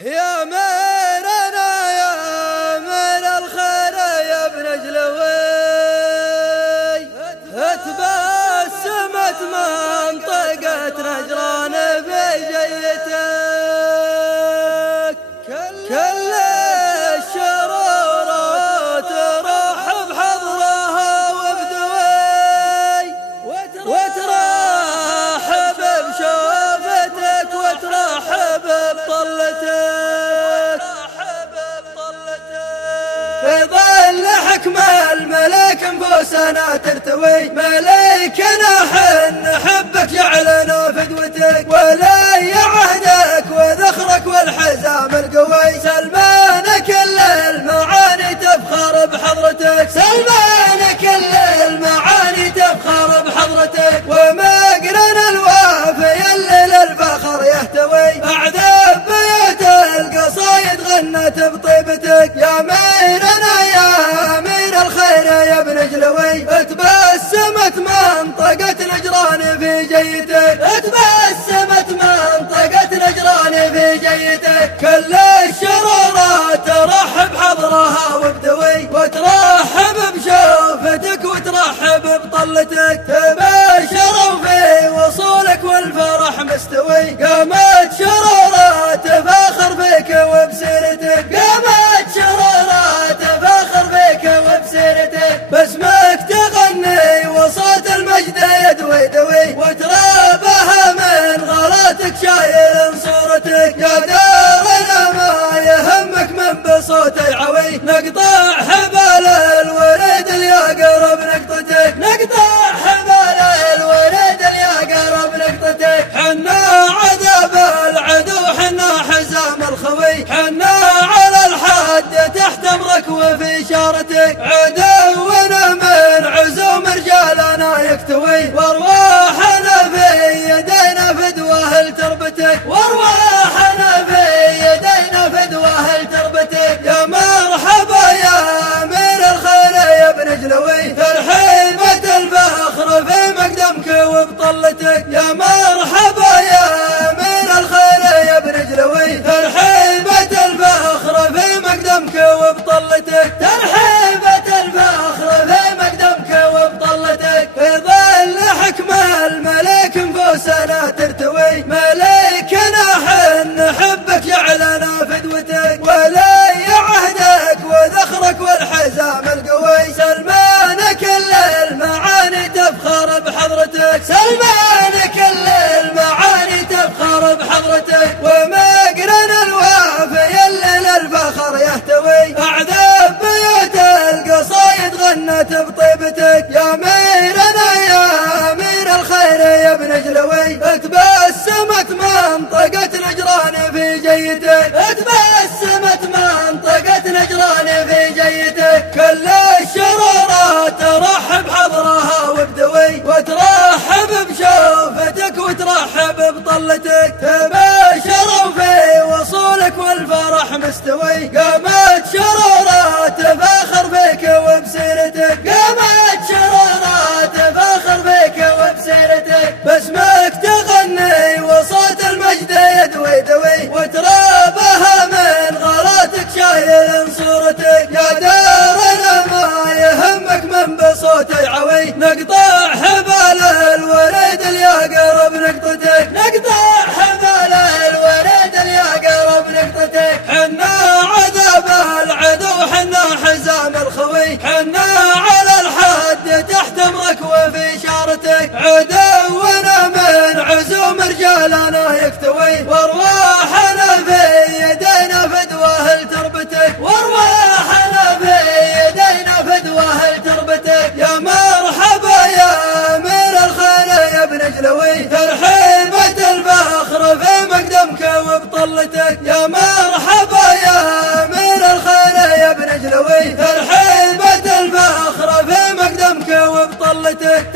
يا ميرنا يا من الخير يا ابن جلوي، اتبسمت منطقة نجران في جيتك. كل الشرورات ترحب حضرها وبدوي، وترحب بشوفتك وترحب بطلتك. في ظل حكم الملك نفوسنا ترتوي، ملكنا حن نحبك جعلنا فدوتك، ولي عهدك وذخرك والحزام القوي. سلمان كل المعاني تفخر بحضرتك، سلمان كل المعاني تفخر بحضرتك، ومقرن الوافي اللي للفخر يحتوي. أعذب بيوت القصايد غنت بطيبتك، يا ميرنا يا أمير الخير يا ابن جلوي، اتبسمت منطقة نجران في جيتك، اتبسمت منطقة نجران في جيتك. كل الشرورات ترحب حضرها وبدوي، وترحب بشوفتك وترحب بطلتك. تباشروا في وصولك والفرح مستوي، قامت شرورات تفاخر فيك وبسيرتك، قامت شرورات تفاخر فيك وبسيرتك. باسمك تغني وصوت المجد يدوي دوي، وترابها من غلاتك شايل صورتك. يا دارنا ما يهمك من بصوت عوي، نقطع حبال الوريد الياقرب نقطتك، نقطع حبال الوريد الياقرب نقطتك. حنا عذاب العدو حنا حزام الخوي، حنا على الحد تحت امرك وفي اشارتك. عدونا من عزوم رجالنا يكتوي، وارواحنا في يدينا فدوه لتربتك، وارواحنا في يدينا فدوه لتربتك. يا مرحبا يا امير الخير يا ابن جلوي، ترحيبة الفخر في مقدمك وبطلتك. يا مرحبا يا امير الخير يا ابن جلوي، ترحيبة الفخر في مقدمك وبطلتك، ترحيبة الفخر في مقدمك وبطلتك. في ظل حكم الملك نفوسنا ترتوي، ملكنا حن نحبك جعلنا فدوتك، ولي عهدك وذخرك والحزام القوي. سلمان كل المعاني تفخر بحضرتك، سلمان كل المعاني تفخر بحضرتك، ومقرن الوافي اللي للفخر يحتوي. أعذب بيوت القصايد غنت بطيبتك، يا ميرنا يا أمير الخير يا ابن جلوي، اتبسمت منطقة نجران في جيتك، اتبسمت منطقة نجران في جيتك. كل الشرورات ترحب حضرها وبدوي، وترحب بشوفتك وترحب بطلتك. تباشروا في وصولك والفرح مستوي، قامت شرورات تفاخر فيك وبسيرتك، قامت شرورات تفاخر فيك وبسيرتك. باسمك تغني وصوت المجد يدوي دوي، وترابها من غلاتك شايل صورتك. يا دارنا ما يهمك من بصوت عوي، نقطع حبال الوريد الياقرب نقطتك، نقطع حبال الوريد الياقرب نقطتك. حنا عذاب العدو حنا حزام الخوي، حنا على الحد تحت امرك وفي اشارتك. عدونا من عزوم رجالنا يكتوي، وارواحنا في يدينا فدوه لتربتك، وارواحنا في يدينا فدوه لتربتك. يا مرحبا يا امير الخير يا ابن جلوي، ترحيبة الفخر في مقدمك وبطلتك. يا مرحبا يا امير الخير يا ابن جلوي، ترحيبة الفخر في مقدمك وبطلتك.